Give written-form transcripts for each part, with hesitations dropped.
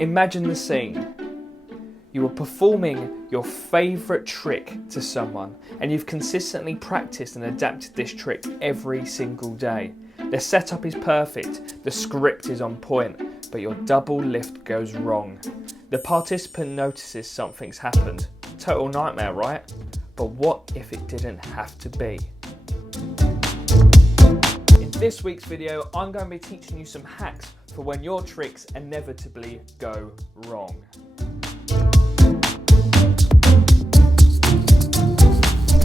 Imagine the scene. You are performing your favourite trick to someone, and you've consistently practiced and adapted this trick every single day. The setup is perfect, the script is on point, but your double lift goes wrong. The participant notices something's happened. Total nightmare, right? But what if it didn't have to be? In this week's video, I'm going to be teaching you some hacks for when your tricks inevitably go wrong.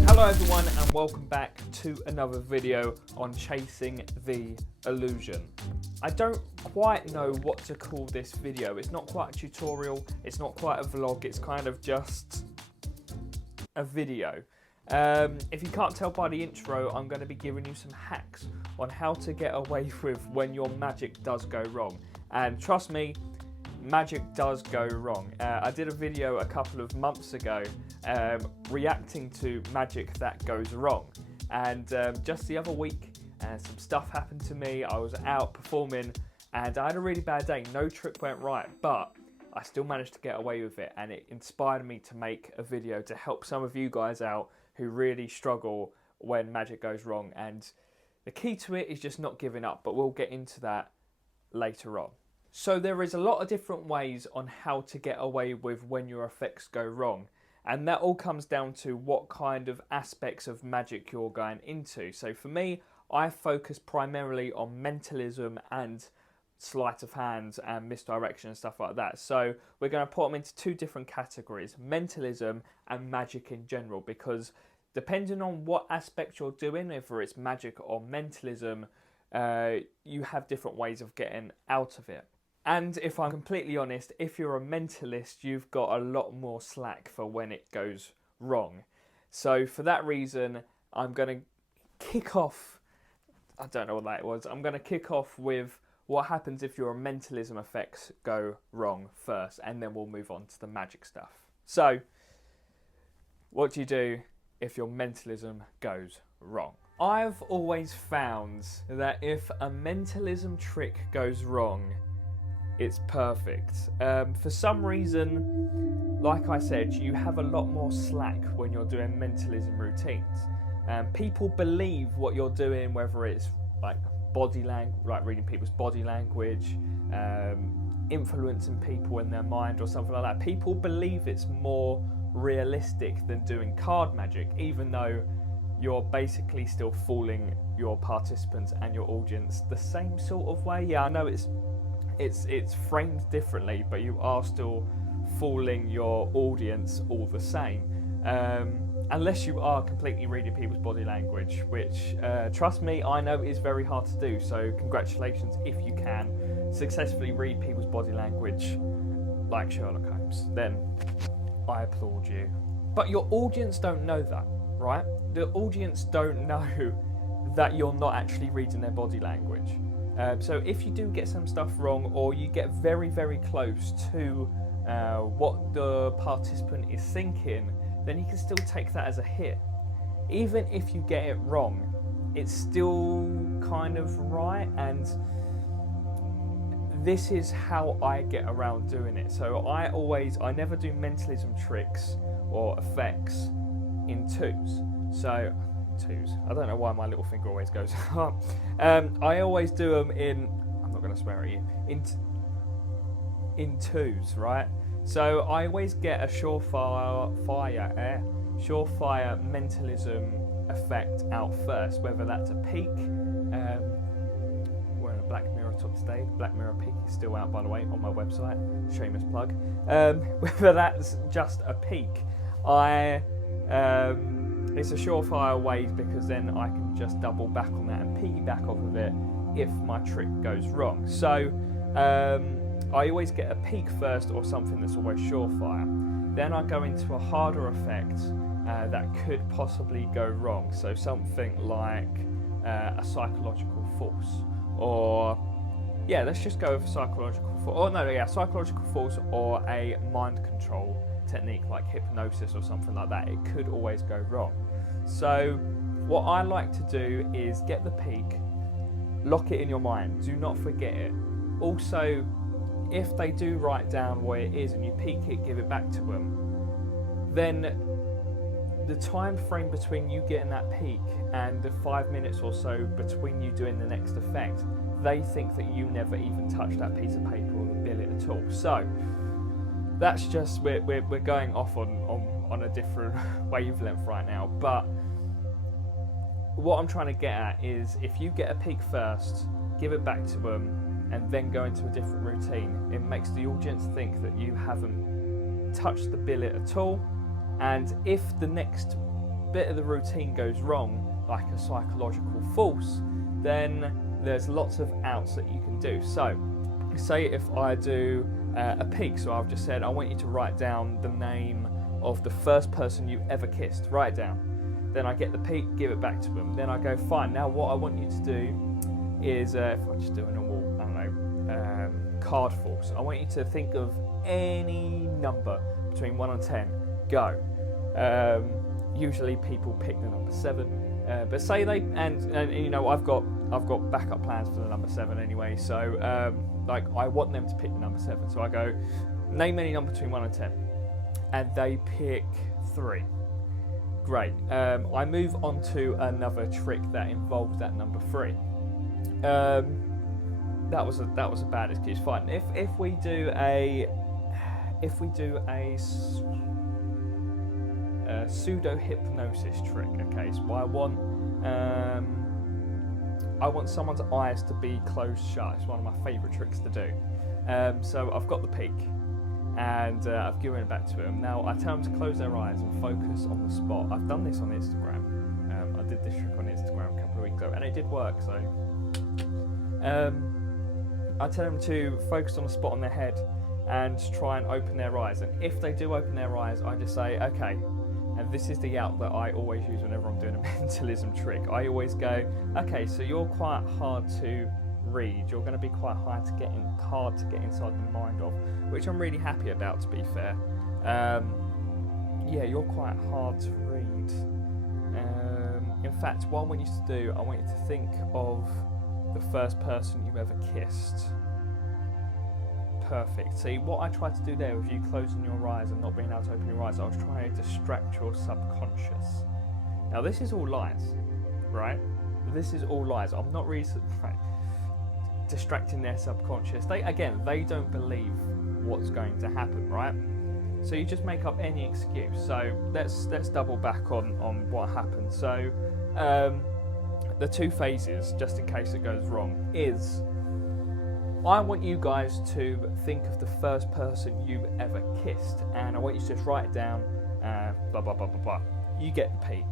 Hello everyone, and welcome back to another video on chasing the illusion. I don't quite know what to call this video. It's not quite a tutorial, it's not quite a vlog, it's kind of just a video. If you can't tell by the intro, I'm going to be giving you some hacks on how to get away with when your magic does go wrong. And trust me, magic does go wrong. I did a video a couple of months ago reacting to magic that goes wrong. And just the other week, some stuff happened to me. I was out performing and I had a really bad day. No trick went right, but I still managed to get away with it. And it inspired me to make a video to help some of you guys out who really struggle when magic goes wrong. And the key to it is just not giving up, but we'll get into that later on. So there is a lot of different ways on how to get away with when your effects go wrong. And that all comes down to what kind of aspects of magic you're going into. So for me, I focus primarily on mentalism and sleight of hand and misdirection and stuff like that. So we're going to put them into two different categories, mentalism and magic in general, because depending on what aspect you're doing, whether it's magic or mentalism, you have different ways of getting out of it. And if I'm completely honest, if you're a mentalist, you've got a lot more slack for when it goes wrong. So for that reason, I'm going to kick off, I don't know what that was, I'm going to kick off with what happens if your mentalism effects go wrong first, and then we'll move on to the magic stuff. So, what do you do if your mentalism goes wrong? I've always found that if a mentalism trick goes wrong, it's perfect. For some reason, like I said, you have a lot more slack when you're doing mentalism routines. People believe what you're doing, whether it's like body language, like reading people's body language, influencing people in their mind or something like that. People believe it's more realistic than doing card magic, even though you're basically still fooling your participants and your audience the same sort of way. Yeah, I know it's framed differently, but you are still fooling your audience all the same. Unless you are completely reading people's body language, which, trust me, I know is very hard to do. So congratulations if you can successfully read people's body language like Sherlock Holmes. Then I applaud you. But your audience don't know that, right? The audience don't know that you're not actually reading their body language. So if you do get some stuff wrong, or you get very, very close to what the participant is thinking, then you can still take that as a hit. Even if you get it wrong, it's still kind of right, and this is how I get around doing it. So I never do mentalism tricks or effects in twos. So, twos. I don't know why my little finger always goes up. I always do them in, I'm not going to swear at you, in twos, right? So I always get a surefire mentalism effect out first, whether that's a peak. We're in a Black Mirror top today. Black Mirror peak is still out, by the way, on my website. Shameless plug. Whether that's just a peak, it's a surefire way, because then I can just double back on that and piggyback off of it if my trick goes wrong. So I always get a peak first, or something that's always surefire. Then I go into a harder effect that could possibly go wrong. So something like a psychological force, or yeah, let's just go with psychological force. Oh no, yeah, psychological force or a mind control technique like hypnosis or something like that. It could always go wrong. So what I like to do is get the peak, lock it in your mind, do not forget it. Also, if they do write down what it is and you peek it, give it back to them, then the time frame between you getting that peek and the 5 minutes or so between you doing the next effect, they think that you never even touched that piece of paper or the billet at all. So that's just, we're going off on a different wavelength right now. But what I'm trying to get at is, if you get a peek first, give it back to them, and then go into a different routine, it makes the audience think that you haven't touched the billet at all. And if the next bit of the routine goes wrong, like a psychological false, then there's lots of outs that you can do. So, say if I do a peek, so I've just said, I want you to write down the name of the first person you ever kissed, write it down. Then I get the peek, give it back to them. Then I go, fine, now what I want you to do is, if I just do a normal, I don't know, card false, I want you to think of any number between 1 and 10, go. Usually people pick the number 7, but say they, and you know, I've got backup plans for the number 7 anyway, so like I want them to pick the number 7, so I go, name any number between 1 and 10, and they pick 3. Great. I move on to another trick that involves that number 3. That was a bad excuse. Fine. If we do a pseudo-hypnosis trick. Okay, so I want someone's eyes to be closed shut. It's one of my favourite tricks to do. So I've got the peek, and I've given it back to them. Now I tell them to close their eyes and focus on the spot. I've done this on Instagram. I did this trick on Instagram a couple of weeks ago, and it did work. So I tell them to focus on the spot on their head and try and open their eyes. And if they do open their eyes, I just say, okay. And this is the out that I always use whenever I'm doing a mentalism trick. I always go, okay, so you're quite hard to read. You're going to be quite hard to get inside the mind of, which I'm really happy about, to be fair. Yeah, you're quite hard to read. In fact, what I want you to do, I want you to think of the first person you ever kissed. Perfect. See, what I tried to do there with you closing your eyes and not being able to open your eyes, I was trying to distract your subconscious. Now, this is all lies, right? This is all lies. I'm not really distracting their subconscious. They don't believe what's going to happen, right? So you just make up any excuse. So let's double back on what happened. So the 2 phases, just in case it goes wrong, is I want you guys to think of the first person you ever kissed, and I want you to just write it down, blah, blah, blah, blah, blah. You get the peek.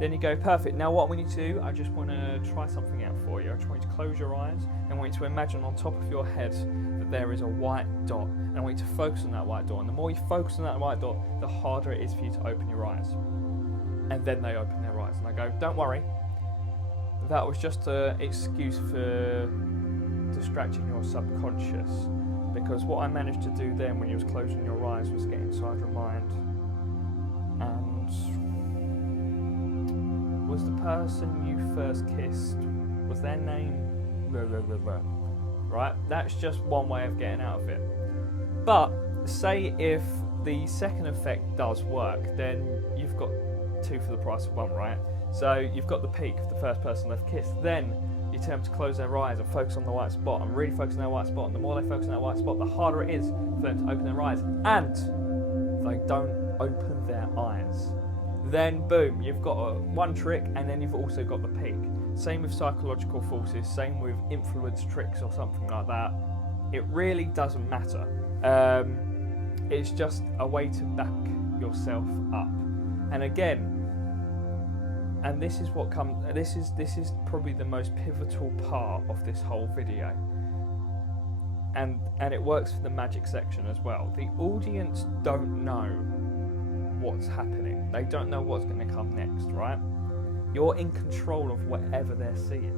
Then you go, perfect. Now what I want you to do, I just want to try something out for you. I just want you to close your eyes, and I want you to imagine on top of your head that there is a white dot, and I want you to focus on that white dot. And the more you focus on that white dot, the harder it is for you to open your eyes. And then they open their eyes, and I go, don't worry. That was just an excuse for distracting your subconscious, because what I managed to do then when you was closing your eyes was get inside your mind, and was the person you first kissed, was their name blah, blah, blah, blah. Right? That's just one way of getting out of it. But say if the second effect does work, then you've got 2 for the price of 1, right? So you've got the peek of the first person they've kissed, then you tell them to close their eyes and focus on the white spot, and really focus on their white spot, and the more they focus on that white spot, the harder it is for them to open their eyes, and they don't open their eyes. Then boom, you've got one trick, and then you've also got the peek. Same with psychological forces, same with influence tricks or something like that. It really doesn't matter. It's just a way to back yourself up. And again, and this is what comes. This is probably the most pivotal part of this whole video, and it works for the magic section as well. The audience don't know what's happening. They don't know what's going to come next, right? You're in control of whatever they're seeing,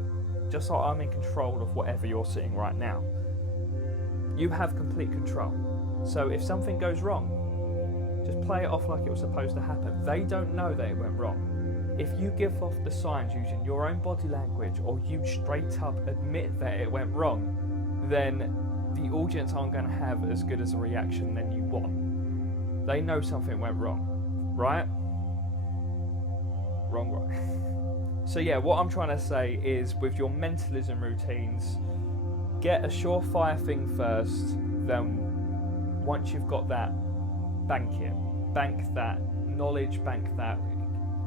just like I'm in control of whatever you're seeing right now. You have complete control. So if something goes wrong, just play it off like it was supposed to happen. They don't know that it went wrong. If you give off the signs using your own body language, or you straight up admit that it went wrong, then the audience aren't going to have as good as a reaction than you want. They know something went wrong, right? Wrong, right. So yeah, what I'm trying to say is, with your mentalism routines, get a surefire thing first, then once you've got that, bank it. Bank that knowledge, bank that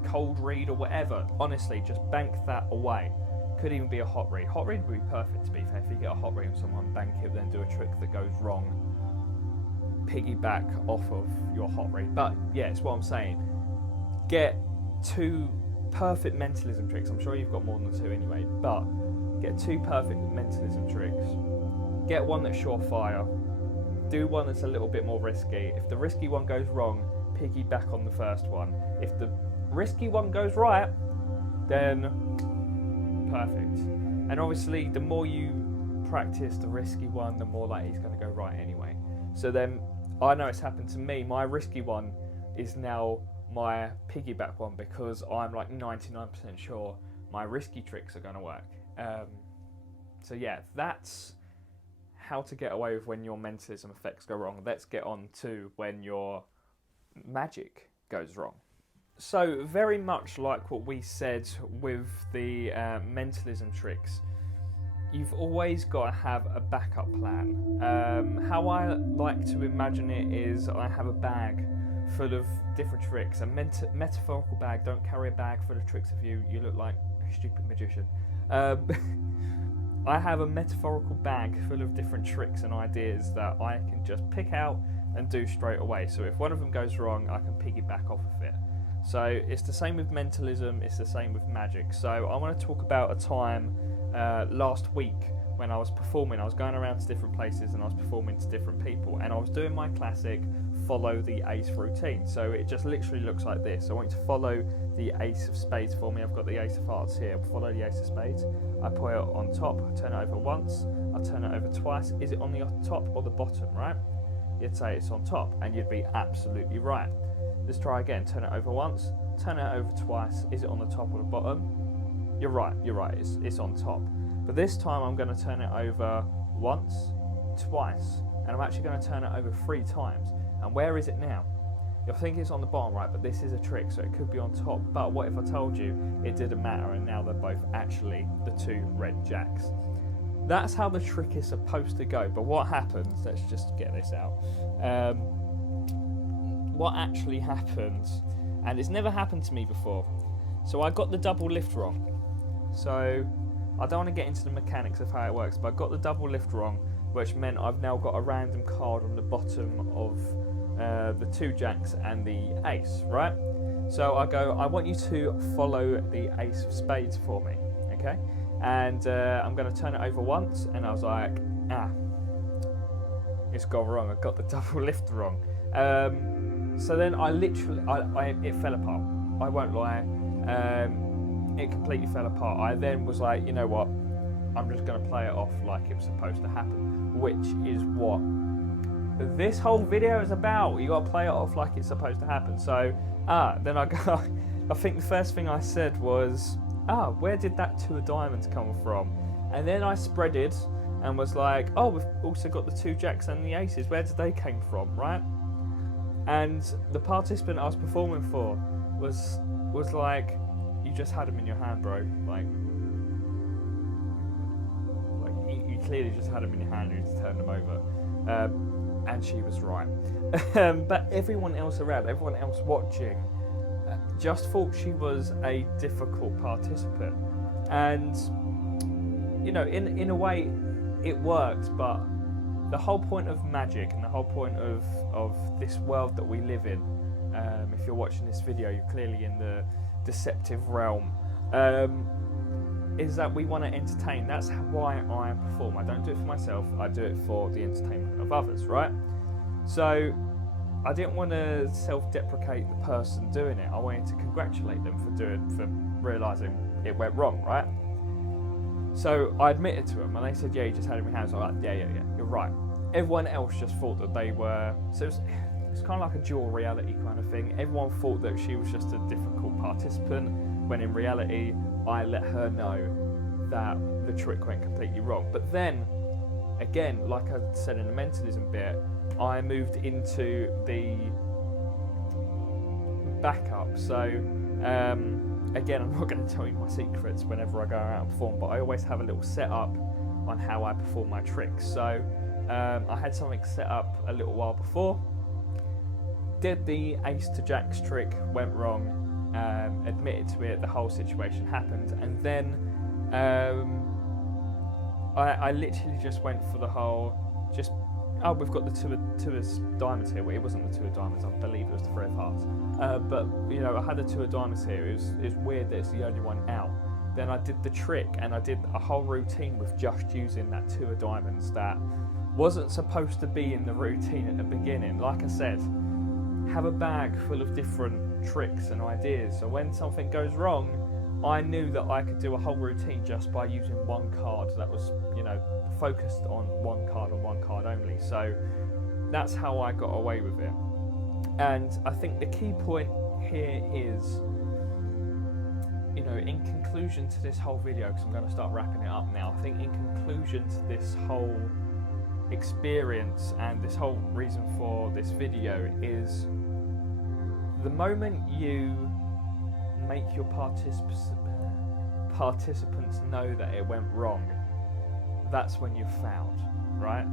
cold read or whatever. Honestly, just bank that away. Could even be a hot read. Hot read would be perfect, to be fair. If you get a hot read on someone, bank it, then do a trick that goes wrong. Piggyback off of your hot read. But yeah, it's what I'm saying. Get 2 perfect mentalism tricks. I'm sure you've got more than 2 anyway, but get 2 perfect mentalism tricks. Get one that's surefire. Do one that's a little bit more risky. If the risky one goes wrong, piggyback on the first one. If the risky one goes right, then perfect. And obviously, the more you practice the risky one, the more likely it's going to go right anyway. So then, I know it's happened to me. My risky one is now my piggyback one, because I'm like 99% sure my risky tricks are going to work. So yeah, that's how to get away with when your mentalism effects go wrong. Let's get on to when your magic goes wrong. So very much like what we said with the mentalism tricks, you've always got to have a backup plan. How I like to imagine it is, I have a bag full of different tricks, a metaphorical bag. Don't carry a bag full of tricks if you look like a stupid magician. I have a metaphorical bag full of different tricks and ideas that I can just pick out and do straight away. So if one of them goes wrong, I can piggyback off of it. So it's the same with mentalism, it's the same with magic. So I want to talk about a time last week when I was performing. I was going around to different places and I was performing to different people, and I was doing my classic follow the ace routine. So it just literally looks like this. I want you to follow the ace of spades for me. I've got the ace of hearts here. Follow the ace of spades. I put it on top, I turn it over once, I turn it over twice. Is it on the top or the bottom, right? You'd say it's on top, and you'd be absolutely right. Let's try again. Turn it over once, turn it over twice. Is it on the top or the bottom? You're right, it's on top. But this time I'm going to turn it over once, twice, and I'm actually going to turn it over 3 times. And where is it now? You'll think it's on the bottom, right? But this is a trick, so it could be on top. But what if I told you it didn't matter, and now they're both actually the 2 red jacks? That's how the trick is supposed to go. But what happens, let's just get this out. What actually happens, and it's never happened to me before. So I got the double lift wrong. So I don't want to get into the mechanics of how it works, but I got the double lift wrong, which meant I've now got a random card on the bottom of the 2 jacks and the ace, right? So I go, I want you to follow the ace of spades for me, okay? And I'm going to turn it over once, and I was like, it's gone wrong. I got the double lift wrong. So then I literally, it fell apart. I won't lie. It completely fell apart. I then was like, you know what? I'm just going to play it off like it was supposed to happen, which is what this whole video is about. You got to play it off like it's supposed to happen. So, then I go. I think the first thing I said was, where did that 2 of diamonds come from? And then I spreaded and was like, oh, we've also got the 2 jacks and the aces. Where did they came from, right? And the participant I was performing for was like, you just had them in your hand, bro. Like you clearly just had them in your hand and you just turned them over. And she was right. But everyone else around, everyone else watching, just thought she was a difficult participant. And, you know, in a way, it worked, but the whole point of magic and the whole point of this world that we live in, if you're watching this video, you're clearly in the deceptive realm, is that we want to entertain. That's why I perform. I don't do it for myself, I do it for the entertainment of others, right? So I didn't want to self-deprecate the person doing it. I wanted to congratulate them for realising it went wrong, right? So I admitted to them, and they said, yeah, you just had it in your hands. I was like, yeah, you're right. Everyone else just thought that they were, so it's kind of like a dual reality kind of thing. Everyone thought that she was just a difficult participant, when in reality, I let her know that the trick went completely wrong. But then, again, like I said in the mentalism bit, I moved into the backup. So again, I'm not going to tell you my secrets whenever I go out and perform, but I always have a little setup on how I perform my tricks. So I had something set up a little while before, did the ace to jacks trick, went wrong, admitted to it, the whole situation happened, and then I literally just went for the whole, we've got the two of diamonds here. Well, it wasn't the two of diamonds, I believe it was the three of hearts. But you know, I had the two of diamonds here. It was weird that it's the only one out. Then I did the trick, and I did a whole routine with just using that two of diamonds that wasn't supposed to be in the routine at the beginning. Like I said, have a bag full of different tricks and ideas. So when something goes wrong, I knew that I could do a whole routine just by using one card that was, you know, focused on one card only. So that's how I got away with it. And I think the key point here is, you know, in conclusion to this whole video, because I'm going to start wrapping it up now, I think in conclusion to this whole experience and this whole reason for this video is the moment you make your participants know that it went wrong, that's when you've fouled, right?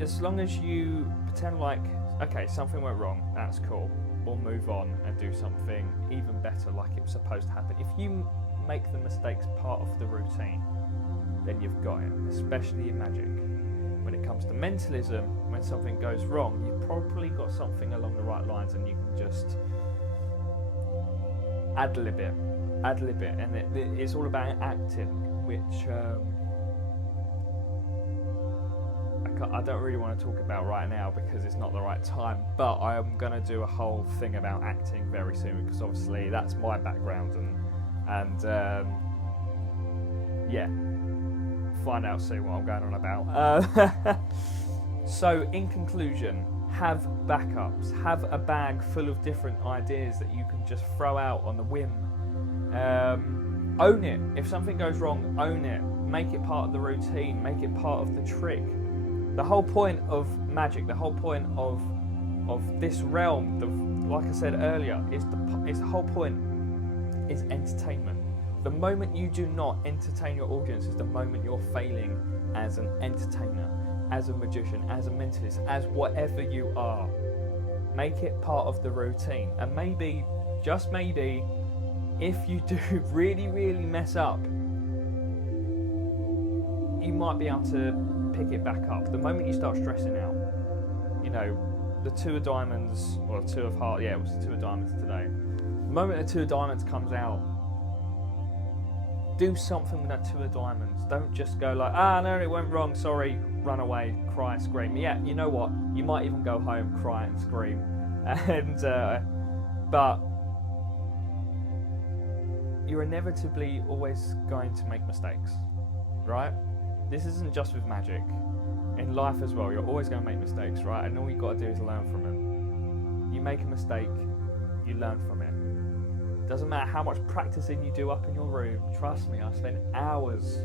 As long as you pretend like, okay, something went wrong, that's cool, we'll move on and do something even better like it was supposed to happen. If you make the mistakes part of the routine, then you've got it, especially in magic. When it comes to mentalism, when something goes wrong, you've probably got something along the right lines and you can just ad-lib it, and it's all about acting, which I don't really want to talk about right now because it's not the right time, but I am going to do a whole thing about acting very soon, because obviously that's my background, and yeah, find out soon what I'm going on about. So in conclusion, have backups, have a bag full of different ideas that you can just throw out on the whim. Own it. If something goes wrong, own it. Make it part of the routine, make it part of the trick. The whole point of magic, the whole point of this realm, like I said earlier, is the whole point is entertainment. The moment you do not entertain your audience is the moment you're failing as an entertainer, as a magician, as a mentalist, as whatever you are. Make it part of the routine, and maybe, just maybe, if you do really, really mess up, you might be able to pick it back up. The moment you start stressing out, you know, the two of diamonds, or two of hearts, yeah, it was the two of diamonds today. The moment the two of diamonds comes out, do something with that two of diamonds. Don't just go like, no, it went wrong, sorry, run away, cry, scream. Yeah, you know what? You might even go home, cry and scream. And but you're inevitably always going to make mistakes, right? This isn't just with magic. In life as well, you're always going to make mistakes, right? And all you've got to do is learn from it. You make a mistake, you learn from it. Doesn't matter how much practicing you do up in your room. Trust me, I spent hours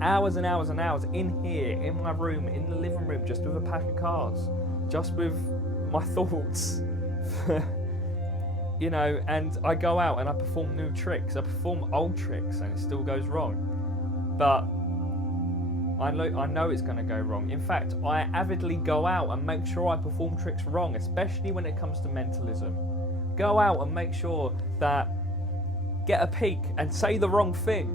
and hours and hours in here, in my room, in the living room, just with a pack of cards, just with my thoughts. You know, and I go out and I perform new tricks. I perform old tricks and it still goes wrong. But I know it's going to go wrong. In fact, I avidly go out and make sure I perform tricks wrong, especially when it comes to mentalism. Go out and make sure that, get a peek and say the wrong thing.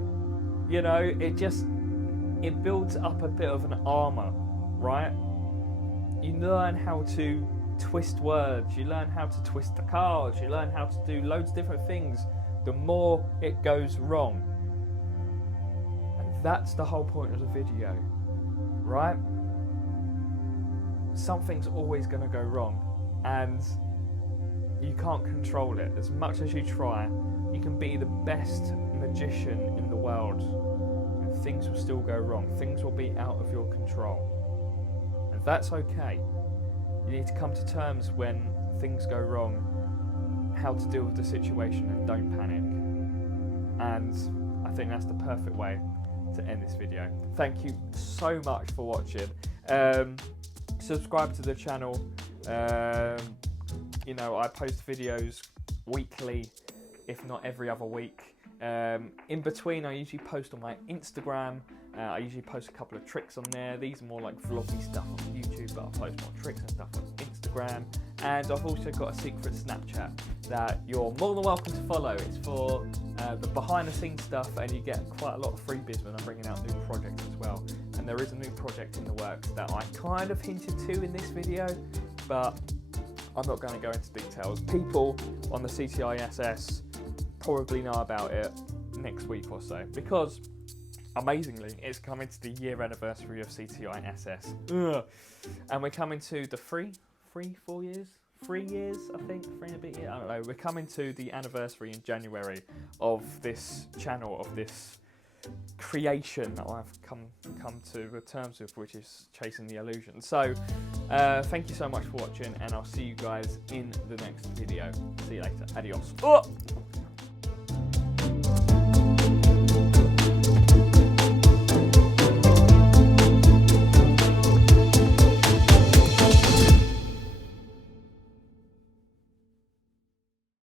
You know, it builds up a bit of an armour, right? You learn how to twist words, you learn how to twist the cards, you learn how to do loads of different things the more it goes wrong. And that's the whole point of the video, right? Something's always going to go wrong, and you can't control it. As much as you try, you can be the best magician in the world, and things will still go wrong. Things will be out of your control, and that's okay. You need to come to terms when things go wrong, how to deal with the situation, and don't panic. And I think that's the perfect way to end this video. Thank you so much for watching. Subscribe to the channel. You know, I post videos weekly, if not every other week. In between, I usually post on my Instagram. I usually post a couple of tricks on there. These are more like vloggy stuff on YouTube, but I post more tricks and stuff on Instagram. And I've also got a secret Snapchat that you're more than welcome to follow. It's for the behind the scenes stuff, and you get quite a lot of freebies when I'm bringing out new projects as well. And there is a new project in the works that I kind of hinted to in this video, but I'm not going to go into details. People on the CTISS probably know about it next week or so, because amazingly, it's coming to the year anniversary of CTISS. And we're coming to the 3 years, I think, 3 and a bit years, I don't know. We're coming to the anniversary in January of this channel, of this creation that I've come to terms with, which is Chasing the Illusion. So, thank you so much for watching, and I'll see you guys in the next video. See you later. Adios.